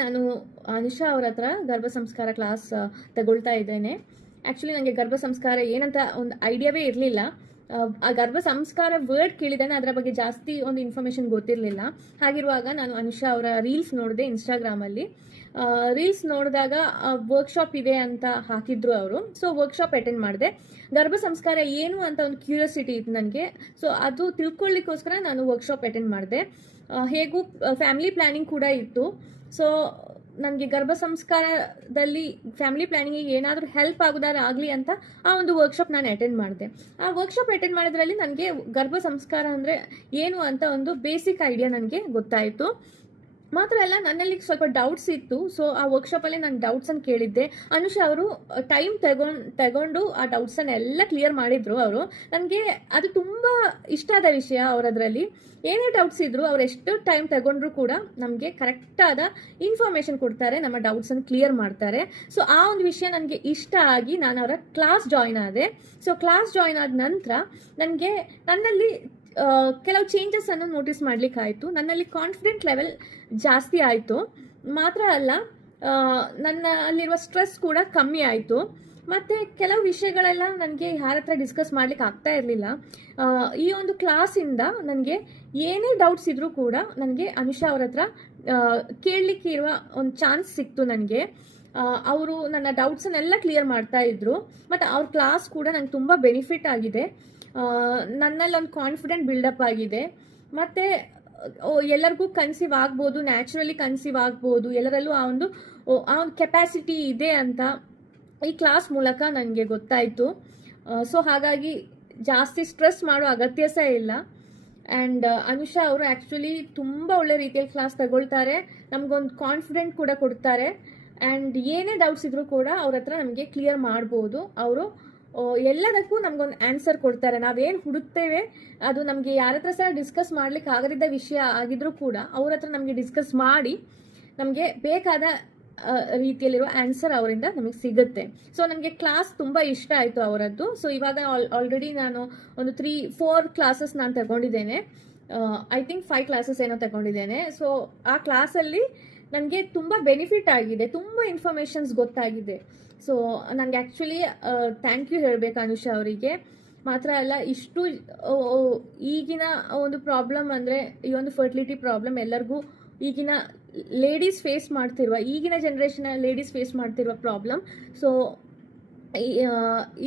ನಾನು ಅನುಷಾ ಅವ್ರ ಹತ್ರ ಗರ್ಭ ಸಂಸ್ಕಾರ ಕ್ಲಾಸ್ ತಗೊಳ್ತಾ ಇದ್ದೇನೆ. ಆ್ಯಕ್ಚುಲಿ ನನಗೆ ಗರ್ಭ ಸಂಸ್ಕಾರ ಏನಂತ ಒಂದು ಐಡಿಯಾವೇ ಇರಲಿಲ್ಲ. ಆ ಗರ್ಭ ಸಂಸ್ಕಾರ ವರ್ಡ್ ಕೇಳಿದಾನೆ, ಅದರ ಬಗ್ಗೆ ಜಾಸ್ತಿ ಒಂದು ಇನ್ಫಾರ್ಮೇಷನ್ ಗೊತ್ತಿರಲಿಲ್ಲ. ಹಾಗಿರುವಾಗ ನಾನು ಅನುಷಾ ಅವರ ರೀಲ್ಸ್ ನೋಡಿದೆ ಇನ್ಸ್ಟಾಗ್ರಾಮಲ್ಲಿ. ರೀಲ್ಸ್ ನೋಡಿದಾಗ ವರ್ಕ್ಶಾಪ್ ಇದೆ ಅಂತ ಹಾಕಿದ್ರು ಅವರು. ಸೊ ವರ್ಕ್ಶಾಪ್ ಅಟೆಂಡ್ ಮಾಡಿದೆ. ಗರ್ಭ ಸಂಸ್ಕಾರ ಏನು ಅಂತ ಒಂದು ಕ್ಯೂರಿಯಾಸಿಟಿ ಇತ್ತು ನನಗೆ. ಸೊ ಅದು ತಿಳ್ಕೊಳ್ಳಿಕ್ಕೋಸ್ಕರ ನಾನು ವರ್ಕ್ಶಾಪ್ ಅಟೆಂಡ್ ಮಾಡಿದೆ. ಹೇಗೂ ಫ್ಯಾಮಿಲಿ ಪ್ಲ್ಯಾನಿಂಗ್ ಕೂಡ ಇತ್ತು. ಸೊ ನನಗೆ ಗರ್ಭ ಸಂಸ್ಕಾರದಲ್ಲಿ ಫ್ಯಾಮಿಲಿ ಪ್ಲ್ಯಾನಿಂಗಿಗೆ ಏನಾದರೂ ಹೆಲ್ಪ್ ಆಗೋದಾಗಲಿ ಅಂತ ಆ ಒಂದು ವರ್ಕ್ಶಾಪ್ ನಾನು ಅಟೆಂಡ್ ಮಾಡಿದೆ. ಆ ವರ್ಕ್ಶಾಪ್ ಅಟೆಂಡ್ ಮಾಡೋದ್ರಲ್ಲಿ ನನಗೆ ಗರ್ಭ ಸಂಸ್ಕಾರ ಅಂದರೆ ಏನು ಅಂತ ಒಂದು ಬೇಸಿಕ್ ಐಡಿಯಾ ನನಗೆ ಗೊತ್ತಾಯಿತು. ಮಾತ್ರ ಅಲ್ಲ, ನನ್ನಲ್ಲಿ ಸ್ವಲ್ಪ ಡೌಟ್ಸ್ ಇತ್ತು. ಸೊ ಆ ವರ್ಕ್ಶಾಪಲ್ಲಿ ನಾನು ಡೌಟ್ಸನ್ನು ಕೇಳಿದ್ದೆ. ಅನುಷಾ ಅವರು ಟೈಮ್ ತಗೊಂಡು ಆ ಡೌಟ್ಸನ್ನೆಲ್ಲ ಕ್ಲಿಯರ್ ಮಾಡಿದ್ರು. ಅವರು ನನಗೆ ಅದು ತುಂಬ ಇಷ್ಟ ಆದ ವಿಷಯ. ಅವರದ್ರಲ್ಲಿ ಏನೇ ಡೌಟ್ಸ್ ಇದ್ರು ಅವ್ರು ಎಷ್ಟು ಟೈಮ್ ತಗೊಂಡ್ರು ಕೂಡ ನಮಗೆ ಕರೆಕ್ಟಾದ ಇನ್ಫಾರ್ಮೇಷನ್ ಕೊಡ್ತಾರೆ, ನಮ್ಮ ಡೌಟ್ಸನ್ನು ಕ್ಲಿಯರ್ ಮಾಡ್ತಾರೆ. ಸೊ ಆ ಒಂದು ವಿಷಯ ನನಗೆ ಇಷ್ಟ ಆಗಿ ನಾನು ಅವರ ಕ್ಲಾಸ್ ಜಾಯ್ನ್ ಆದೆ. ಸೊ ಕ್ಲಾಸ್ ಜಾಯ್ನ್ ಆದ ನಂತರ ನನಗೆ ನನ್ನಲ್ಲಿ ಕೆಲವು ಚೇಂಜಸ್ ಅನ್ನು ನೋಟಿಸ್ ಮಾಡ್ಲಿಕ್ಕಾಯಿತು. ನನ್ನಲ್ಲಿ ಕಾನ್ಫಿಡೆಂಟ್ ಲೆವೆಲ್ ಜಾಸ್ತಿ ಆಯಿತು. ಮಾತ್ರ ಅಲ್ಲ, ನನ್ನಲ್ಲಿರುವ ಸ್ಟ್ರೆಸ್ ಕೂಡ ಕಮ್ಮಿ ಆಯಿತು. ಮತ್ತು ಕೆಲವು ವಿಷಯಗಳೆಲ್ಲ ನನಗೆ ಯಾರ ಹತ್ರ ಡಿಸ್ಕಸ್ ಮಾಡ್ಲಿಕ್ಕೆ ಆಗ್ತಾ ಇರಲಿಲ್ಲ. ಈ ಒಂದು ಕ್ಲಾಸಿಂದ ನನಗೆ ಏನೇ ಡೌಟ್ಸ್ ಇದ್ರೂ ಕೂಡ ನನಗೆ ಅನುಷಾ ಅವ್ರ ಹತ್ರ ಕೇಳಲಿಕ್ಕೆ ಇರುವ ಒಂದು ಚಾನ್ಸ್ ಸಿಕ್ತು ನನಗೆ. ಅವರು ನನ್ನ ಡೌಟ್ಸನ್ನೆಲ್ಲ ಕ್ಲಿಯರ್ ಮಾಡ್ತಾ ಇದ್ರು. ಮತ್ತು ಅವ್ರ ಕ್ಲಾಸ್ ಕೂಡ ನಂಗೆ ತುಂಬ ಬೆನಿಫಿಟ್ ಆಗಿದೆ. ನನ್ನಲ್ಲಿ ಒಂದು ಕಾನ್ಫಿಡೆಂಟ್ ಬಿಲ್ಡಪ್ ಆಗಿದೆ. ಮತ್ತು ಎಲ್ಲರಿಗೂ ಕನ್ಸೀವ್ ಆಗ್ಬೋದು, ನ್ಯಾಚುರಲಿ ಕನ್ಸೀವ್ ಆಗ್ಬೋದು, ಎಲ್ಲರಲ್ಲೂ ಆ ಒಂದು ಕೆಪಾಸಿಟಿ ಇದೆ ಅಂತ ಈ ಕ್ಲಾಸ್ ಮೂಲಕ ನನಗೆ ಗೊತ್ತಾಯಿತು. ಸೊ ಹಾಗಾಗಿ ಜಾಸ್ತಿ ಸ್ಟ್ರೆಸ್ ಮಾಡೋ ಅಗತ್ಯ ಸಹ ಇಲ್ಲ. ಆ್ಯಂಡ್ ಅನುಷಾ ಅವರು ಆ್ಯಕ್ಚುಲಿ ತುಂಬ ಒಳ್ಳೆ ರೀತಿಯಲ್ಲಿ ಕ್ಲಾಸ್ ತಗೊಳ್ತಾರೆ, ನಮಗೊಂದು ಕಾನ್ಫಿಡೆಂಟ್ ಕೂಡ ಕೊಡ್ತಾರೆ. ಆ್ಯಂಡ್ ಏನೇ ಡೌಟ್ಸ್ ಇದ್ರೂ ಕೂಡ ಅವ್ರ ಹತ್ರ ನಮಗೆ ಕ್ಲಿಯರ್ ಮಾಡ್ಬೋದು. ಅವರು ಎಲ್ಲದಕ್ಕೂ ನಮಗೊಂದು ಆನ್ಸರ್ ಕೊಡ್ತಾರೆ. ನಾವೇನು ಹುಡುಕ್ತೇವೆ ಅದು ನಮಗೆ ಯಾರ ಹತ್ರ ಸಹ ಡಿಸ್ಕಸ್ ಮಾಡ್ಲಿಕ್ಕೆ ಆಗದಿದ್ದ ವಿಷಯ ಆಗಿದ್ರೂ ಕೂಡ ಅವ್ರ ಹತ್ರ ನಮಗೆ ಡಿಸ್ಕಸ್ ಮಾಡಿ ನಮಗೆ ಬೇಕಾದ ರೀತಿಯಲ್ಲಿರೋ ಆನ್ಸರ್ ಅವರಿಂದ ನಮಗೆ ಸಿಗುತ್ತೆ. ಸೊ ನನಗೆ ಕ್ಲಾಸ್ ತುಂಬ ಇಷ್ಟ ಆಯಿತು ಅವರದ್ದು. ಸೊ ಇವಾಗ ಆಲ್ರೆಡಿ ನಾನು ಒಂದು 3-4 ಕ್ಲಾಸಸ್ ನಾನು ತಗೊಂಡಿದ್ದೇನೆ. ಐ ಥಿಂಕ್ 5 ಕ್ಲಾಸಸ್ ಏನೋ ತಗೊಂಡಿದ್ದೇನೆ. ಸೊ ಆ ಕ್ಲಾಸಲ್ಲಿ ನನಗೆ ತುಂಬ ಬೆನಿಫಿಟ್ ಆಗಿದೆ, ತುಂಬ ಇನ್ಫಾರ್ಮೇಷನ್ಸ್ ಗೊತ್ತಾಗಿದೆ. ಸೊ ನನಗೆ ಆ್ಯಕ್ಚುಲಿ ಥ್ಯಾಂಕ್ ಯು ಹೇಳಬೇಕು ಅನುಷಾ ಅವರಿಗೆ. ಮಾತ್ರ ಅಲ್ಲ, ಇಷ್ಟು ಈಗಿನ ಒಂದು ಪ್ರಾಬ್ಲಮ್ ಅಂದರೆ ಈ ಒಂದು ಫರ್ಟಿಲಿಟಿ ಪ್ರಾಬ್ಲಮ್ ಎಲ್ಲರಿಗೂ ಈಗಿನ ಲೇಡೀಸ್ ಫೇಸ್ ಮಾಡ್ತಿರುವ, ಈಗಿನ ಜನ್ರೇಷನ್ ಲೇಡೀಸ್ ಫೇಸ್ ಮಾಡ್ತಿರುವ ಪ್ರಾಬ್ಲಮ್. ಸೊ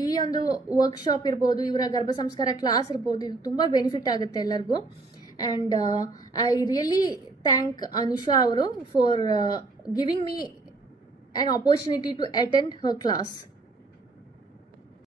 ಈ ಒಂದು ವರ್ಕ್ಶಾಪ್ ಇರ್ಬೋದು, ಇವರ ಗರ್ಭ ಸಂಸ್ಕಾರ ಕ್ಲಾಸ್ ಇರ್ಬೋದು, ಇದು ತುಂಬ ಬೆನಿಫಿಟ್ ಆಗುತ್ತೆ ಎಲ್ಲರಿಗೂ. And I really thank Anusha ಅವರು for giving me an opportunity to attend her class.